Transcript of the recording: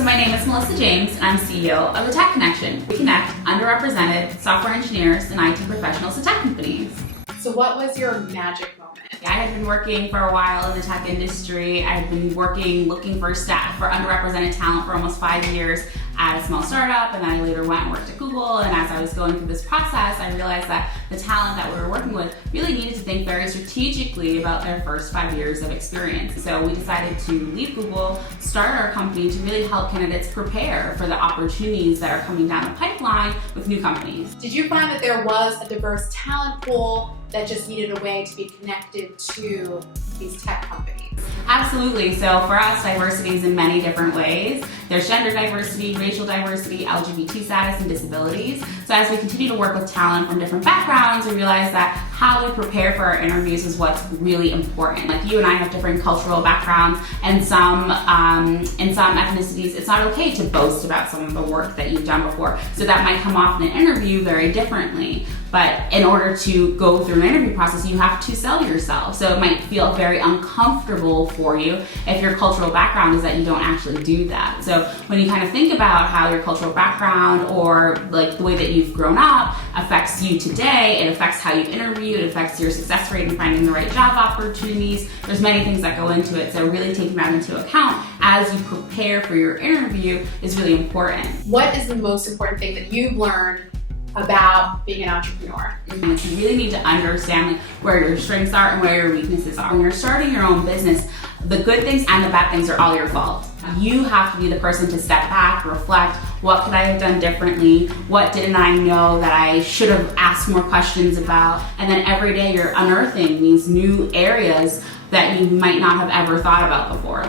So my name is Melissa James, and I'm CEO of The Tech Connection. We connect underrepresented software engineers and IT professionals to tech companies. So what was your magic moment? I had been working for a while in the tech industry. I had been looking for staff for underrepresented talent for almost 5 years at a small startup, and then I later went and worked at Google. And as I was going through this process, I realized that the talent that we were working with really needed to think very strategically about their first 5 years of experience. So we decided to leave Google, start our company to really help candidates prepare for the opportunities that are coming down the pipeline with new companies. Did you find that there was a diverse talent pool that just needed a way to be connected to these tech companies? Absolutely. So for us, diversity is in many different ways. There's gender diversity, racial diversity, LGBT status, and disabilities. So as we continue to work with talent from different backgrounds, we realize that how we prepare for our interviews is what's really important. Like you and I have different cultural backgrounds, and some ethnicities, it's not okay to boast about some of the work that you've done before. So that might come off in an interview very differently. But in order to go through an interview process, you have to sell yourself. So it might feel very uncomfortable for you if your cultural background is that you don't actually do that. So when you kind of think about how your cultural background or like the way that you've grown up affects you today, it affects how you interview, it affects your success rate in finding the right job opportunities. There's many things that go into it. So really taking that into account as you prepare for your interview is really important. What is the most important thing that you've learned about being an entrepreneur? You really need to understand where your strengths are and where your weaknesses are. When you're starting your own business, the good things and the bad things are all your fault. You have to be the person to step back, reflect, what could I have done differently? What didn't I know that I should have asked more questions about? And then every day you're unearthing these new areas that you might not have ever thought about before.